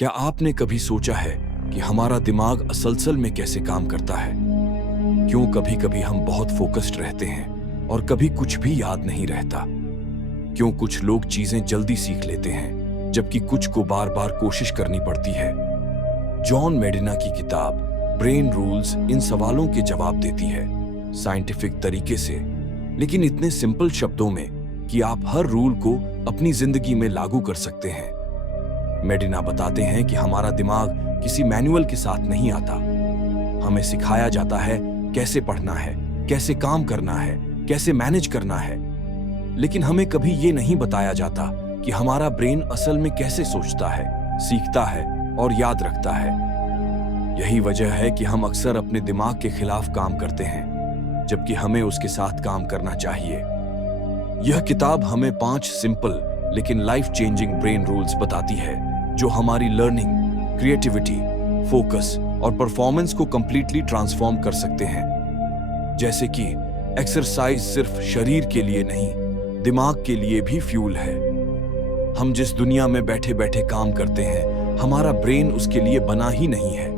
क्या आपने कभी सोचा है कि हमारा दिमाग असल में कैसे काम करता है? क्यों कभी कभी हम बहुत फोकस्ड रहते हैं और कभी कुछ भी याद नहीं रहता? क्यों कुछ लोग चीजें जल्दी सीख लेते हैं जबकि कुछ को बार बार कोशिश करनी पड़ती है? जॉन मेडिना की किताब ब्रेन रूल्स इन सवालों के जवाब देती है, साइंटिफिक तरीके से, लेकिन इतने सिंपल शब्दों में कि आप हर रूल को अपनी जिंदगी में लागू कर सकते हैं। मेडिना बताते हैं कि हमारा दिमाग किसी मैनुअल के साथ नहीं आता। हमें सिखाया जाता है कैसे पढ़ना है, कैसे काम करना है, कैसे मैनेज करना है, लेकिन हमें कभी ये नहीं बताया जाता कि हमारा ब्रेन असल में कैसे सोचता है, सीखता है और याद रखता है। यही वजह है कि हम अक्सर अपने दिमाग के खिलाफ काम करते हैं, जबकि हमें उसके साथ काम करना चाहिए। यह किताब हमें 5 सिंपल लेकिन लाइफ चेंजिंग ब्रेन रूल्स बताती है जो हमारी लर्निंग, क्रिएटिविटी, फोकस और परफॉर्मेंस को कंप्लीटली ट्रांसफॉर्म कर सकते हैं। जैसे कि एक्सरसाइज सिर्फ शरीर के लिए नहीं, दिमाग के लिए भी फ्यूल है। हम जिस दुनिया में बैठे बैठे काम करते हैं, हमारा ब्रेन उसके लिए बना ही नहीं है।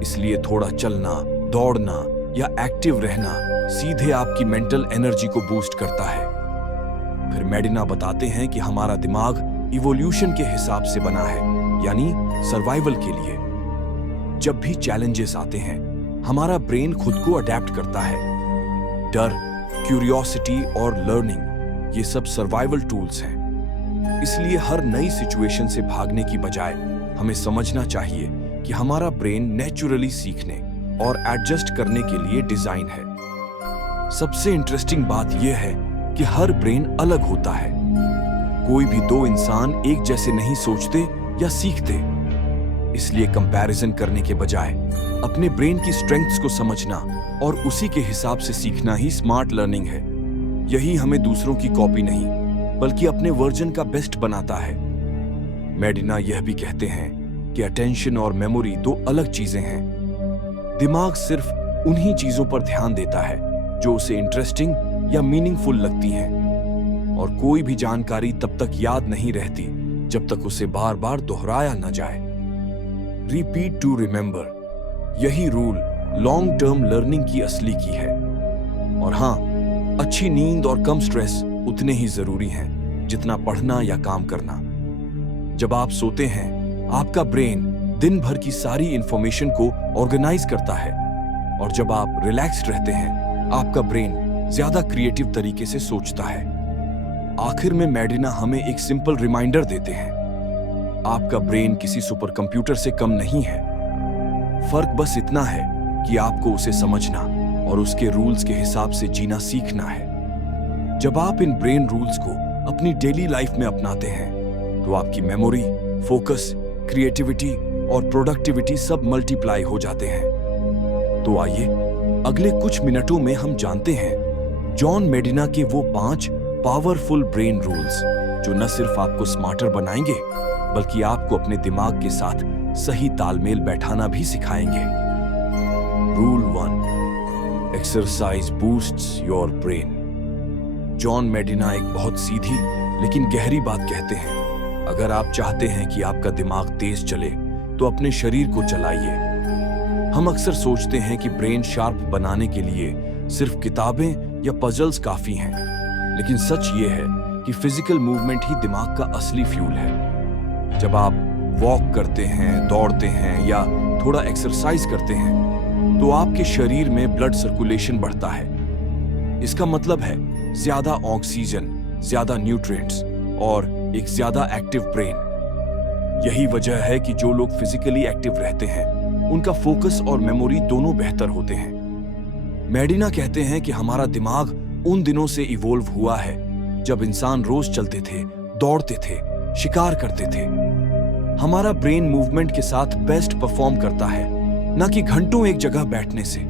इसलिए थोड़ा चलना, दौड़ना या एक्टिव रहना सीधे आपकी मेंटल एनर्जी को बूस्ट करता है। फिर मेडिना बताते हैं कि हमारा दिमाग इवोल्यूशन के हिसाब से बना है, यानी सर्वाइवल के लिए। जब भी चैलेंजेस आते हैं, हमारा ब्रेन खुद को अडेप्ट करता है। डर, क्यूरियोसिटी और लर्निंग, ये सब सर्वाइवल टूल्स हैं। इसलिए हर नई सिचुएशन से भागने की बजाय हमें समझना चाहिए कि हमारा ब्रेन नेचुरली सीखने और एडजस्ट करने के लिए डिजाइन है। सबसे इंटरेस्टिंग बात यह है कि हर ब्रेन अलग होता है। कोई भी 2 इंसान एक जैसे नहीं सोचते या सीखते। इसलिए कंपैरिजन करने के बजाय अपने ब्रेन की स्ट्रेंथ्स को समझना और उसी के हिसाब से सीखना ही स्मार्ट लर्निंग है। यही हमें दूसरों की कॉपी नहीं, बल्कि अपने वर्जन का बेस्ट बनाता है। मेडिना यह भी कहते हैं कि अटेंशन और मेमोरी 2 अलग चीजें हैं। दिमाग सिर्फ उन्हीं चीजों पर ध्यान देता है जो उसे इंटरेस्टिंग या मीनिंगफुल लगती हैं, और कोई भी जानकारी तब तक याद नहीं रहती जब तक उसे बार बार दोहराया न जाए। रिपीट टू रिमेंबर, यही रूल लॉन्ग टर्म लर्निंग की असली की है। और हाँ, अच्छी नींद और कम स्ट्रेस उतने ही जरूरी हैं जितना पढ़ना या काम करना। जब आप सोते हैं, आपका ब्रेन दिन भर की सारी इंफॉर्मेशन को ऑर्गेनाइज करता है, और जब आप रिलैक्स्ड रहते हैं, आपका ब्रेन ज्यादा क्रिएटिव तरीके से सोचता है। आखिर में मेडिना हमें एक सिंपल रिमाइंडर देते हैं, आपका ब्रेन किसी सुपर कंप्यूटर से कम नहीं है। फर्क बस इतना है कि आपको उसे समझना और उसके रूल्स के हिसाब से जीना सीखना है। जब आप इन ब्रेन रूल्स को अपनी डेली लाइफ में अपनाते हैं, तो आपकी मेमोरी, फोकस, क्रिएटिविटी और प्रोडक्टिविटी सब मल्टीप्लाई हो जाते हैं। तो आइए अगले कुछ मिनटों में हम जानते हैं जॉन मेडिना के वो 5 पावरफुल ब्रेन रूल्स जो न सिर्फ आपको स्मार्टर बनाएंगे, बल्कि आपको अपने दिमाग के साथ सही तालमेल बैठाना भी सिखाएंगे। Rule 1, exercise boosts your brain. John मेडिना एक बहुत सीधी लेकिन गहरी बात कहते हैं, अगर आप चाहते हैं कि आपका दिमाग तेज चले, तो अपने शरीर को चलाइए। हम अक्सर सोचते हैं कि ब्रेन शार्प बनाने के लिए सिर्फ किताबें या पजल्स काफी हैं, लेकिन सच ये है कि फिजिकल मूवमेंट ही दिमाग का असली फ्यूल है। जब आप वॉक करते हैं, दौड़ते हैं या थोड़ा एक्सरसाइज करते हैं, तो आपके शरीर में ब्लड सर्कुलेशन बढ़ता है। इसका मतलब है ज्यादा ऑक्सीजन, ज्यादा न्यूट्रिएंट्स और एक ज्यादा एक्टिव ब्रेन। यही वजह है कि जो लोग फिजिकली एक्टिव रहते हैं, उनका फोकस और मेमोरी दोनों बेहतर होते हैं। मेडिना कहते हैं कि हमारा दिमाग उन दिनों से इवोल्व हुआ है जब इंसान रोज चलते थे, दौड़ते थे, शिकार करते थे। हमारा ब्रेन मूवमेंट के साथ बेस्ट परफॉर्म करता है, न कि घंटों एक जगह बैठने से।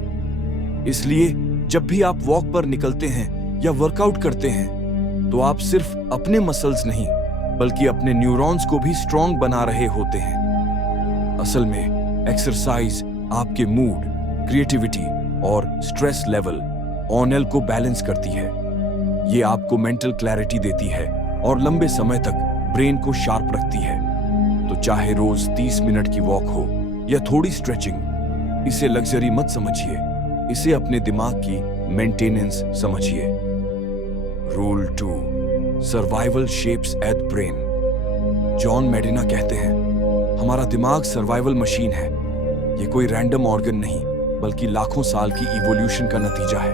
इसलिए जब भी आप वॉक पर निकलते हैं या वर्कआउट करते हैं, तो आप सिर्फ अपने मसल्स नहीं, बल्कि अपने न्यूरॉन्स को भी स्ट्रॉन्ग बना रहे होते हैं। असल में एक्सरसाइज आपके मूड, क्रिएटिविटी और स्ट्रेस लेवल ऑनएल को बैलेंस करती है। ये आपको मेंटल क्लैरिटी देती है और लंबे समय तक ब्रेन को शार्प रखती है। तो चाहे रोज 30 मिनट की वॉक हो या थोड़ी स्ट्रेचिंग, इसे लग्जरी मत समझिए, इसे अपने दिमाग की मेंटेनेंस समझिए। Rule 2, survival shapes at brain. John Medina कहते हैं, हमारा दिमाग सर्वाइवल मशीन है। ये कोई रैंडम ऑर्गन नहीं, बल्कि लाखों साल की इवोल्यूशन का नतीजा है।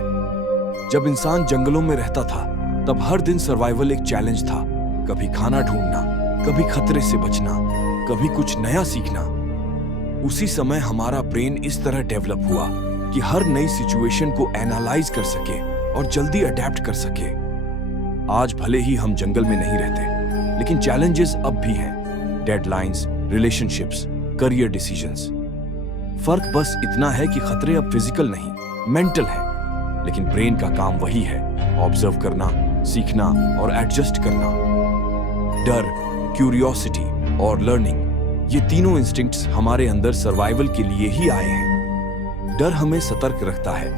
जब इंसान जंगलों में रहता था, तब हर दिन सर्वाइवल एक चैलेंज था। कभी खाना ढूंढना, कभी खतरे से बचना, कभी कुछ नया सीखना। उसी समय हमारा ब्रेन इस तरह डेवलप हुआ कि हर नई सिचुएशन को एनालाइज कर सके और जल्दी अडेप्ट कर सके। आज भले ही हम जंगल में नहीं रहते, लेकिन चैलेंजेस अब भी हैं। Deadlines, relationships, career decisions. फर्क बस इतना है कि खतरे अब फिजिकल नहीं, मेंटल है। लेकिन ब्रेन का काम वही है, ऑब्जर्व करना, सीखना और एडजस्ट करना। डर, क्यूरियोसिटी और लर्निंग, ये तीनों इंस्टिंक्ट्स हमारे अंदर सर्वाइवल के लिए ही आए हैं। डर हमें सतर्क रखता है,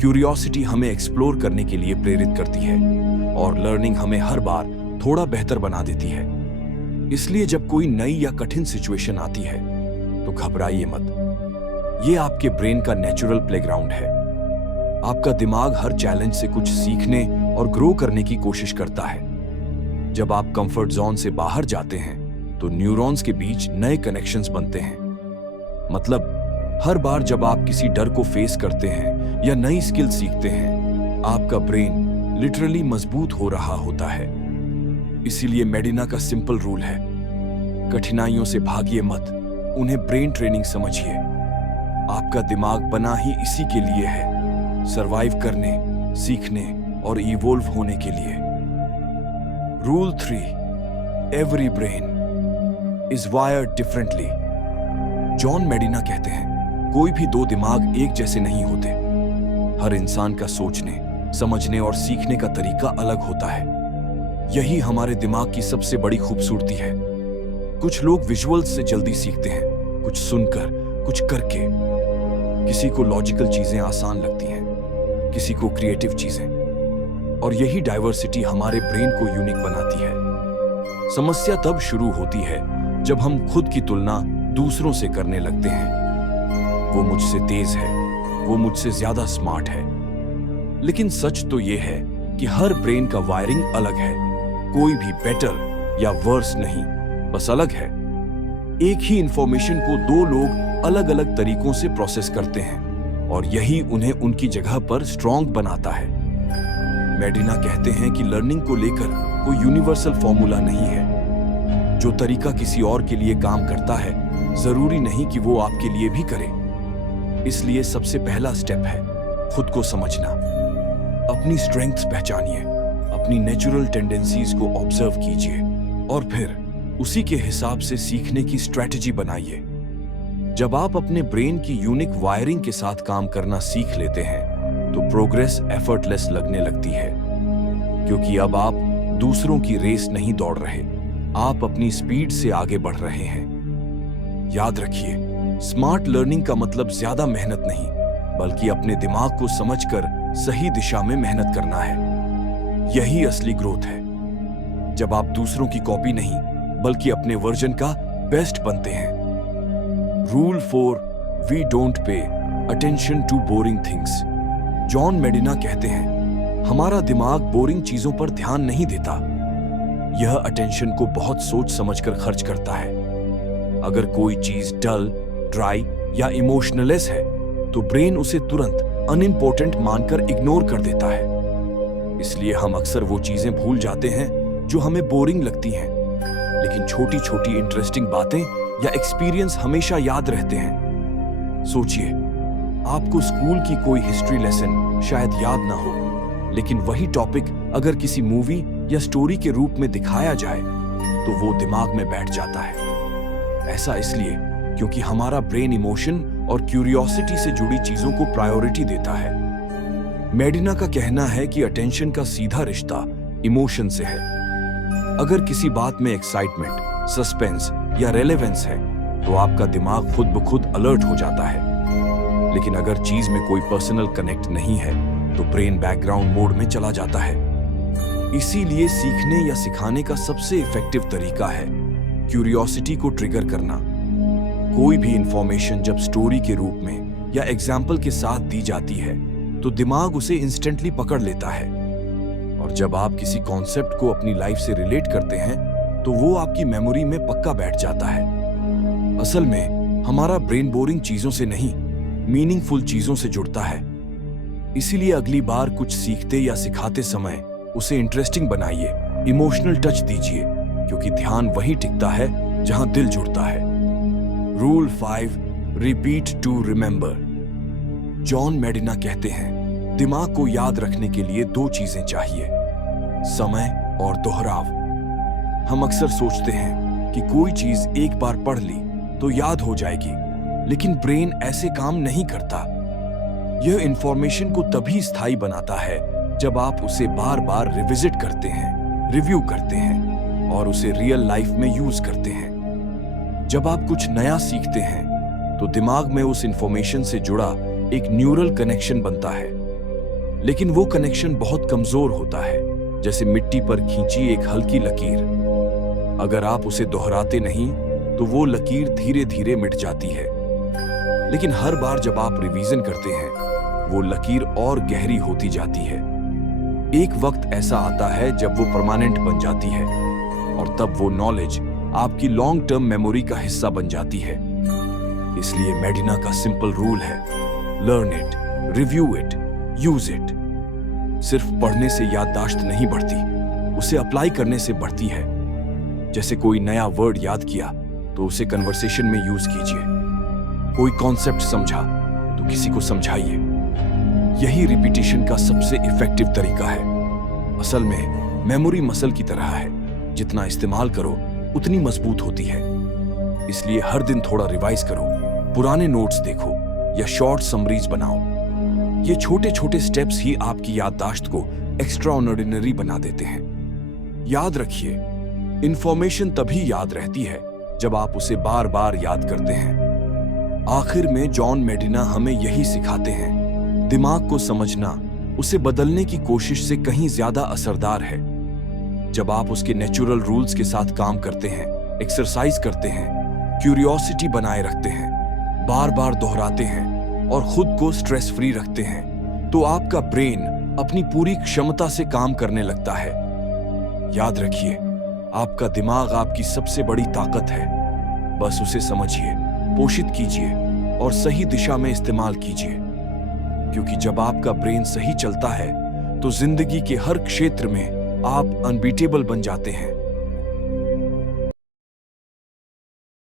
क्यूरियोसिटी हमें एक्सप्लोर करने के लिए प्रेरित करती है और लर्निंग हमें हर बार थोड़ा बेहतर बना देती है। इसलिए जब कोई नई या कठिन सिचुएशन आती है तो घबराइए मत। ये आपके ब्रेन का नेचुरल प्लेग्राउंड है। आपका दिमाग हर चैलेंज से कुछ सीखने और ग्रो करने की कोशिश करता है। जब आप कंफर्ट जोन से बाहर जाते हैं तो न्यूरॉन्स के बीच नए कनेक्शंस बनते हैं। मतलब हर बार जब आप किसी डर को फेस करते हैं या नई स्किल सीखते हैं, आपका ब्रेन लिटरली मजबूत हो रहा होता है। इसीलिए मेडिना का सिंपल रूल है, कठिनाइयों से भागिए मत, उन्हें ब्रेन ट्रेनिंग समझिए। आपका दिमाग बना ही इसी के लिए है, सरवाइव करने, सीखने और इवोल्व होने के लिए। Rule 3, every brain is wired differently. John Medina कहते हैं, कोई भी दो दिमाग एक जैसे नहीं होते। हर इंसान का सोचने, समझने और सीखने का तरीका अलग होता है। यही हमारे दिमाग की सबसे बड़ी खूबसूरती है। कुछ लोग विजुअल्स से जल्दी सीखते हैं, कुछ सुनकर, कुछ करके। किसी को लॉजिकल चीजें आसान लगती हैं, किसी को क्रिएटिव चीजें। और यही डाइवर्सिटी हमारे ब्रेन को यूनिक बनाती है। समस्या तब शुरू होती है जब हम खुद की तुलना दूसरों से करने लगते हैं। वो मुझसे तेज है, वो मुझसे ज्यादा स्मार्ट है। लेकिन सच तो ये है कि हर ब्रेन का वायरिंग अलग है। कोई भी बेटर या वर्स नहीं, बस अलग है। एक ही इंफॉर्मेशन को दो लोग अलग अलग तरीकों से प्रोसेस करते हैं और यही उन्हें उनकी जगह पर स्ट्रॉन्ग बनाता है। मेडिना कहते हैं कि लर्निंग को लेकर कोई यूनिवर्सल फॉर्मूला नहीं है। जो तरीका किसी और के लिए काम करता है, जरूरी नहीं कि वो आपके लिए भी करे। इसलिए सबसे पहला स्टेप है खुद को समझना। अपनी स्ट्रेंथ्स पहचानिए, अपनी नेचुरल टेंडेंसीज को ऑब्जर्व कीजिए और फिर उसी के हिसाब से सीखने की स्ट्रेटजी बनाइए। जब आप अपने ब्रेन की यूनिक वायरिंग के साथ काम करना सीख लेते हैं तो प्रोग्रेस एफर्टलेस लगने लगती है, क्योंकि अब आप दूसरों की रेस नहीं दौड़ रहे, आप अपनी स्पीड से आगे बढ़ रहे हैं। याद रखिए, स्मार्ट लर्निंग का मतलब ज्यादा मेहनत नहीं, बल्कि अपने दिमाग को समझकर सही दिशा में मेहनत करना है। यही असली ग्रोथ है, जब आप दूसरों की कॉपी नहीं बल्कि अपने वर्जन का बेस्ट बनते हैं। Rule 4, we don't pay attention to boring things. John Medina कहते हैं, हमारा दिमाग बोरिंग चीजों पर ध्यान नहीं देता। यह अटेंशन को बहुत सोच समझकर खर्च करता है। अगर कोई चीज डल, ड्राई या इमोशनलेस है तो ब्रेन उसे तुरंत अनइम्पोर्टेंट मानकर इग्नोर कर देता है। इसलिए हम अक्सर वो चीजें भूल जाते हैं जो हमें बोरिंग लगती हैं, लेकिन छोटी छोटी इंटरेस्टिंग बातें या एक्सपीरियंस हमेशा याद रहते हैं। सोचिए, आपको स्कूल की कोई हिस्ट्री लेसन शायद याद ना हो, लेकिन वही टॉपिक अगर किसी मूवी या स्टोरी के रूप में दिखाया जाए तो वो दिमाग में बैठ जाता है। ऐसा इसलिए क्योंकि हमारा ब्रेन इमोशन और क्यूरियोसिटी से जुड़ी चीजों को प्रायोरिटी देता है। मेडिना का कहना है कि अटेंशन का सीधा रिश्ता इमोशन से है। अगर किसी बात में एक्साइटमेंट, सस्पेंस या रेलेवेंस है तो आपका दिमाग खुद ब खुद अलर्ट हो जाता है। लेकिन अगर चीज में कोई पर्सनल कनेक्ट नहीं है तो ब्रेन बैकग्राउंड मोड में चला जाता है। इसीलिए सीखने या सिखाने का सबसे इफेक्टिव तरीका है क्यूरियोसिटी को ट्रिगर करना। कोई भी इंफॉर्मेशन जब स्टोरी के रूप में या एग्जाम्पल के साथ दी जाती है तो दिमाग उसे इंस्टेंटली पकड़ लेता है। और जब आप किसी कॉन्सेप्ट को अपनी लाइफ से रिलेट करते हैं तो वो आपकी मेमोरी में पक्का बैठ जाता है। असल में हमारा ब्रेन बोरिंग चीजों से नहीं, मीनिंगफुल चीजों से जुड़ता है। इसीलिए अगली बार कुछ सीखते या सिखाते समय उसे इंटरेस्टिंग बनाइए, इमोशनल टच दीजिए, क्योंकि ध्यान वहीं टिकता है जहां दिल जुड़ता है। Rule 5, repeat to remember. John Medina कहते हैं, दिमाग को याद रखने के लिए 2 चीजें चाहिए, समय और दोहराव। हम अक्सर सोचते हैं कि कोई चीज एक बार पढ़ ली तो याद हो जाएगी, लेकिन ब्रेन ऐसे काम नहीं करता। यह इंफॉर्मेशन को तभी स्थायी बनाता है जब आप उसे बार बार रिविजिट करते हैं, रिव्यू करते हैं और उसे रियल लाइफ में यूज करते हैं। जब आप कुछ नया सीखते हैं तो दिमाग में उस इंफॉर्मेशन से जुड़ा एक न्यूरल कनेक्शन बनता है, लेकिन वो कनेक्शन बहुत कमजोर होता है, जैसे मिट्टी पर खींची एक हल्की लकीर। अगर आप उसे दोहराते नहीं तो वो लकीर धीरे धीरे मिट जाती है, लेकिन हर बार जब आप रिवीजन करते हैं वो लकीर और गहरी होती जाती है। एक वक्त ऐसा आता है जब वो परमानेंट बन जाती है और तब वो नॉलेज आपकी लॉन्ग टर्म मेमोरी का हिस्सा बन जाती है। इसलिए मेडिना का सिंपल रूल है, learn it, review it, use it. सिर्फ पढ़ने से याददाश्त नहीं बढ़ती, उसे अप्लाई करने से बढ़ती है। जैसे कोई नया वर्ड याद किया तो उसे कन्वर्सेशन में यूज कीजिए, कोई कॉन्सेप्ट समझा तो किसी को समझाइए। यही रिपीटिशन का सबसे इफेक्टिव तरीका है। असल में मेमोरी मसल की तरह है, जितना इस्तेमाल करो उतनी मजबूत होती है। इसलिए हर दिन थोड़ा रिवाइज करो, पुराने नोट्स देखो या शॉर्ट समरीज बनाओ। ये छोटे छोटे स्टेप्स ही आपकी याददाश्त को एक्स्ट्राऑर्डिनरी बना देते हैं। याद रखिए, इंफॉर्मेशन तभी याद रहती है जब आप उसे बार बार याद करते हैं। आखिर में जॉन मेडिना हमें यही सिखाते हैं, दिमाग को समझना उसे बदलने की कोशिश से कहीं ज्यादा असरदार है। जब आप उसके नेचुरल रूल्स के साथ काम करते हैं, एक्सरसाइज करते हैं, क्यूरियोसिटी बनाए रखते हैं, बार बार दोहराते हैं और खुद को स्ट्रेस फ्री रखते हैं, तो आपका ब्रेन अपनी पूरी क्षमता से काम करने लगता है। याद रखिए, आपका दिमाग आपकी सबसे बड़ी ताकत है। बस उसे समझिए, पोषित कीजिए और सही दिशा में इस्तेमाल कीजिए, क्योंकि जब आपका ब्रेन सही चलता है तो जिंदगी के हर क्षेत्र में आप अनबीटेबल बन जाते हैं।